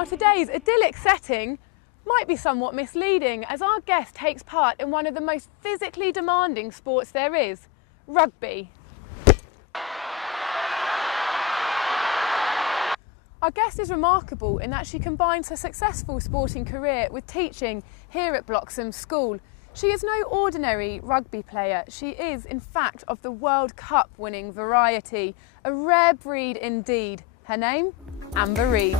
Now today's idyllic setting might be somewhat misleading as our guest takes part in one of the most physically demanding sports there is, rugby. Our guest is remarkable in that she combines her successful sporting career with teaching here at Bloxham School. She is no ordinary rugby player. She is, in fact, of the World Cup winning variety. A rare breed indeed. Her name? Amber Reid.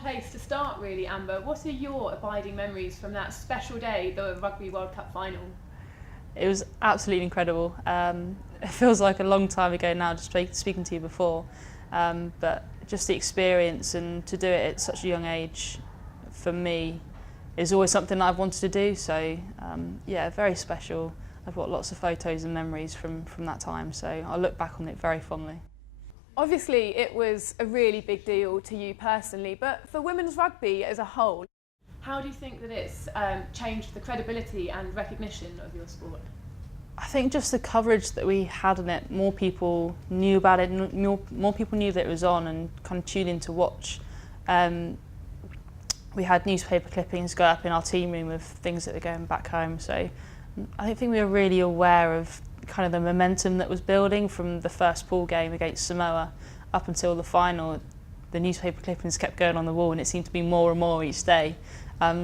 Place to start really, Amber. What are your abiding memories from that special day, the Rugby World Cup final? It was absolutely incredible. It feels like a long time ago now, just speaking to you before, but just the experience and to do it at such a young age, for me, is always something that I've wanted to do. So yeah, very special. I've got lots of photos and memories from that time, so I look back on it very fondly. Obviously, it was a really big deal to you personally, but for women's rugby as a whole, how do you think that it's changed the credibility and recognition of your sport? I think just the coverage that we had on it, more people knew about it, more people knew that it was on and kind of tuned in to watch. We had newspaper clippings go up in our team room of things that were going back home, so I think we were really aware of kind of the momentum that was building from the first pool game against Samoa up until the final. The newspaper clippings kept going on the wall and it seemed to be more and more each day.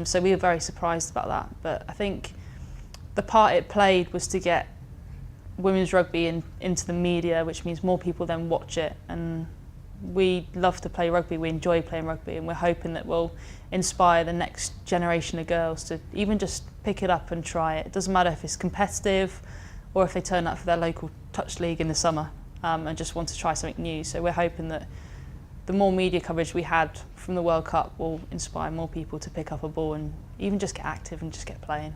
So we were very surprised about that. But I think the part it played was to get women's rugby into the media, which means more people then watch it. And we love to play rugby, we enjoy playing rugby, and we're hoping that we'll inspire the next generation of girls to even just pick it up and try it. It doesn't matter if it's competitive or if they turn up for their local touch league in the summer and just want to try something new. So we're hoping that the more media coverage we had from the World Cup will inspire more people to pick up a ball and even just get active and just get playing.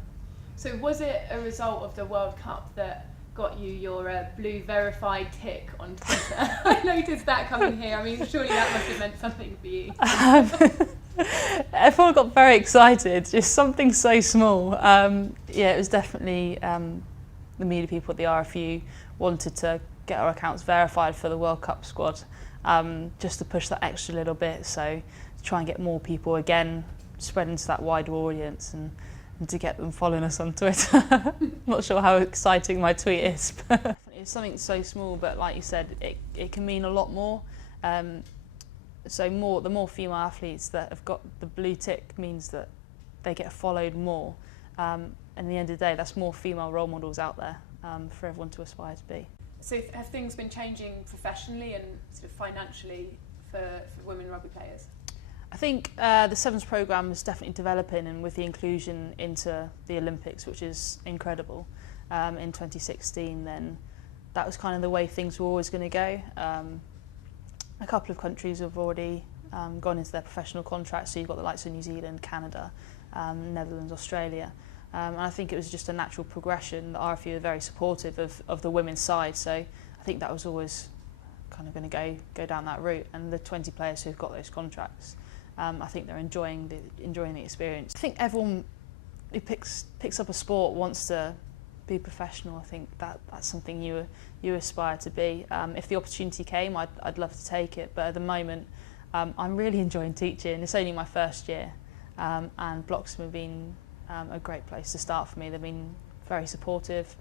So was it a result of the World Cup that got you your blue verified tick on Twitter? I noticed that coming here. I mean, surely that must have meant something for you. Everyone got very excited. Just something so small. Yeah, it was definitely the media people at the RFU wanted to get our accounts verified for the World Cup squad, just to push that extra little bit, so to try and get more people again spread into that wider audience and to get them following us on Twitter. Not sure how exciting my tweet is, but it's something so small, but like you said, it can mean a lot more. So the more female athletes that have got the blue tick means that they get followed more. And at the end of the day, that's more female role models out there for everyone to aspire to be. So have things been changing professionally and sort of financially for women rugby players? I think the Sevens programme is definitely developing, and with the inclusion into the Olympics, which is incredible, in 2016, then that was kind of the way things were always going to go. A couple of countries have already gone into their professional contracts, so you've got the likes of New Zealand, Canada, Netherlands, Australia. And I think it was just a natural progression. The RFU are very supportive of the women's side, so I think that was always kind of going to go down that route. And the 20 players who've got those contracts, I think they're enjoying the experience. I think everyone who picks up a sport wants to be professional. I think that's something you aspire to be. If the opportunity came, I'd love to take it. But at the moment, I'm really enjoying teaching. It's only my first year, and Bloxham have been a great place to start for me. They've been very supportive,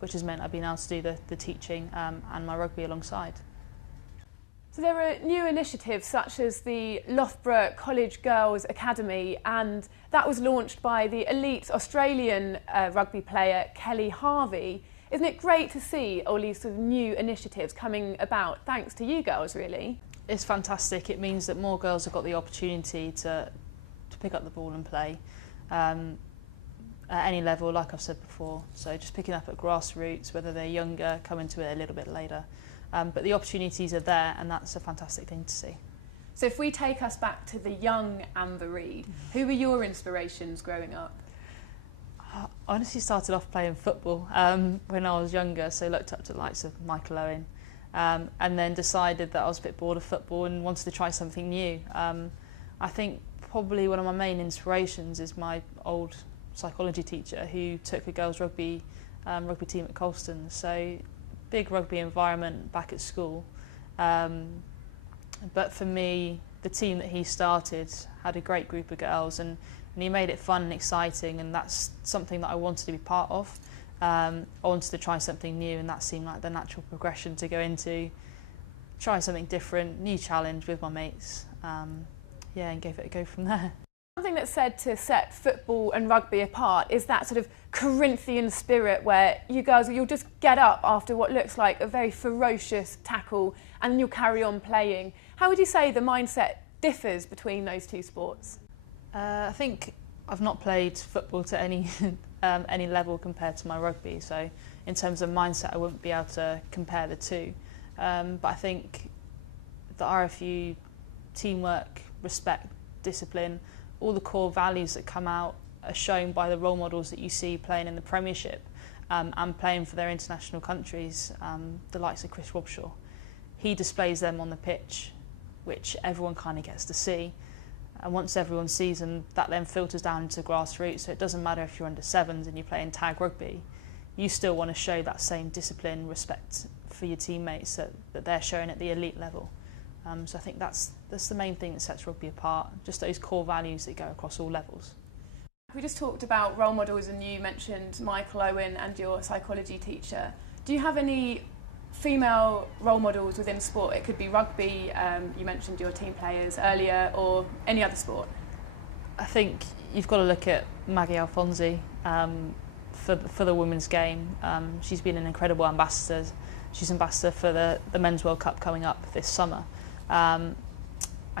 which has meant I've been able to do the teaching and my rugby alongside. So there are new initiatives such as the Loughborough College Girls Academy, and that was launched by the elite Australian rugby player Kelly Harvey. Isn't it great to see all these sort of new initiatives coming about thanks to you girls, really? It's fantastic. It means that more girls have got the opportunity to pick up the ball and play at any level, like I've said before. So just picking up at grassroots, whether they're younger, coming to it a little bit later. But the opportunities are there, and that's a fantastic thing to see. So if we take us back to the young Amber Reid, who were your inspirations growing up? I honestly started off playing football when I was younger, so looked up to the likes of Michael Owen, and then decided that I was a bit bored of football and wanted to try something new. I think probably one of my main inspirations is my old psychology teacher who took a girls rugby team at Colston. So big rugby environment back at school. But for me, the team that he started had a great group of girls, and he made it fun and exciting, and that's something that I wanted to be part of. I wanted to try something new, and that seemed like the natural progression to go into. Try something different, new challenge with my mates, and gave it a go from there. Something that's said to set football and rugby apart is that sort of Corinthian spirit where you guys, you'll just get up after what looks like a very ferocious tackle and you'll carry on playing. How would you say the mindset differs between those two sports? I think I've not played football to any any level compared to my rugby, so in terms of mindset I wouldn't be able to compare the two. But I think the RFU teamwork, respect, discipline, all the core values that come out are shown by the role models that you see playing in the Premiership and playing for their international countries, the likes of Chris Robshaw. He displays them on the pitch, which everyone kind of gets to see. And once everyone sees them, that then filters down into grassroots. So it doesn't matter if you're under sevens and you're playing tag rugby, you still want to show that same discipline, respect for your teammates that they're showing at the elite level. So I think that's the main thing that sets rugby apart, just those core values that go across all levels. We just talked about role models and you mentioned Michael Owen and your psychology teacher. Do you have any female role models within sport? It could be rugby, you mentioned your team players earlier, or any other sport. I think you've got to look at Maggie Alfonsi for the women's game. She's been an incredible ambassador. She's ambassador for the Men's World Cup coming up this summer. And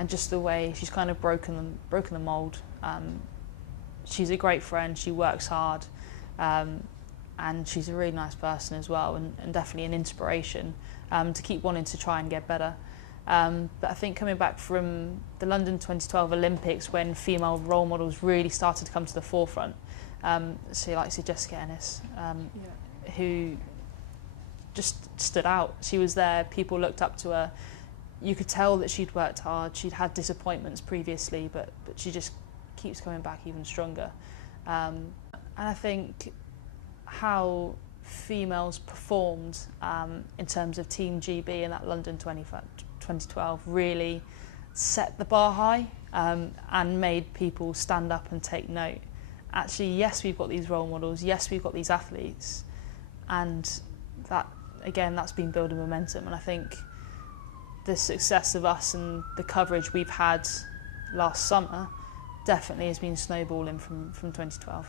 just the way she's kind of broken the mould. She's a great friend, she works hard, and she's a really nice person as well, and definitely an inspiration to keep wanting to try and get better. But I think coming back from the London 2012 Olympics, when female role models really started to come to the forefront, so like Jessica Ennis, who just stood out. She was there, people looked up to her. You could tell that she'd worked hard, she'd had disappointments previously, but she just keeps coming back even stronger. And I think how females performed in terms of Team GB in that London 2012 really set the bar high and made people stand up and take note. Actually, yes, we've got these role models, yes, we've got these athletes, and that, again, that's been building momentum. And I think the success of us and the coverage we've had last summer definitely has been snowballing from 2012.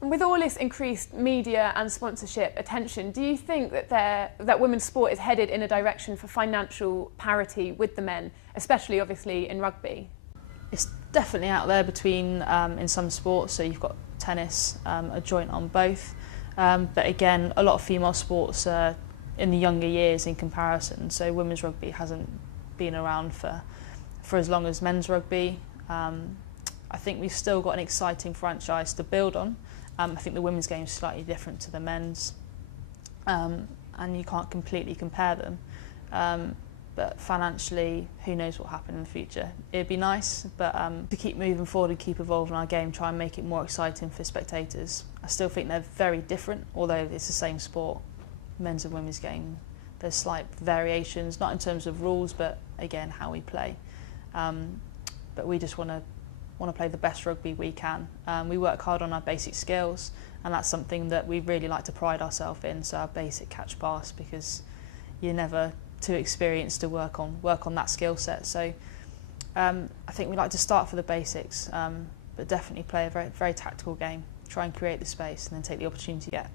And with all this increased media and sponsorship attention, do you think that women's sport is headed in a direction for financial parity with the men, especially obviously in rugby? It's definitely out there between in some sports, so you've got tennis, a joint on both. But again, a lot of female sports are in the younger years in comparison, so women's rugby hasn't been around for as long as men's rugby. I think we've still got an exciting franchise to build on. I think the women's game is slightly different to the men's, and you can't completely compare them. But financially, who knows what will happen in the future. It'd be nice, but to keep moving forward and keep evolving our game, try and make it more exciting for spectators. I still think they're very different, although it's the same sport, men's and women's game. There's slight variations, not in terms of rules, but again, how we play. But we just want to play the best rugby we can. We work hard on our basic skills, and that's something that we really like to pride ourselves in, so our basic catch pass, because you're never too experienced to work on that skill set. So I think we like to start for the basics, but definitely play a very, very tactical game, try and create the space and then take the opportunity you get.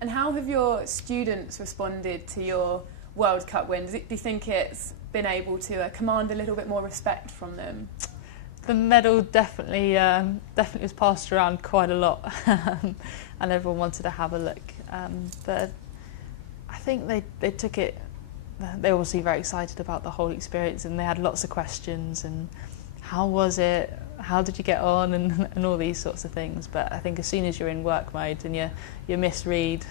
And how have your students responded to your World Cup wins? Do you think it's been able to command a little bit more respect from them? The medal definitely was passed around quite a lot, and everyone wanted to have a look. But I think they took it. They were obviously very excited about the whole experience, and they had lots of questions. And how was it? How did you get on? And all these sorts of things. But I think as soon as you're in work mode and you misread,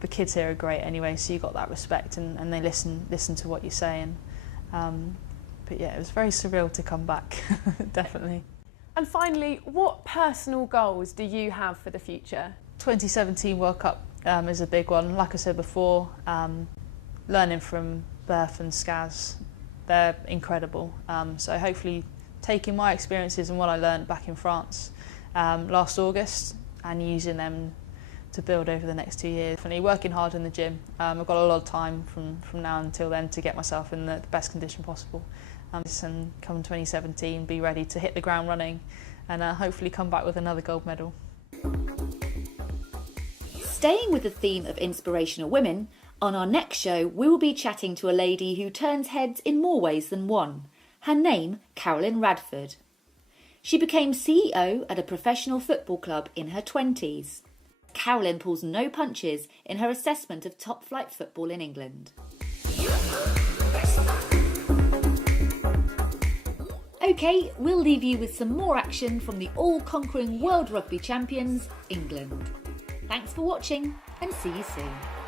the kids here are great anyway, so you got that respect, and they listen to what you're saying. But yeah, it was very surreal to come back, definitely. And finally, what personal goals do you have for the future? 2017 World Cup is a big one. Like I said before, learning from Berth and Skaz, they're incredible. So hopefully taking my experiences and what I learned back in France last August and using them to build over the next 2 years. Definitely working hard in the gym. I've got a lot of time from now until then to get myself in the best condition possible. And come 2017, be ready to hit the ground running and hopefully come back with another gold medal. Staying with the theme of inspirational women, on our next show we will be chatting to a lady who turns heads in more ways than one. Her name, Carolyn Radford. She became CEO at a professional football club in her 20s. Carolyn pulls no punches in her assessment of top-flight football in England. OK, we'll leave you with some more action from the all-conquering World Rugby champions, England. Thanks for watching and see you soon.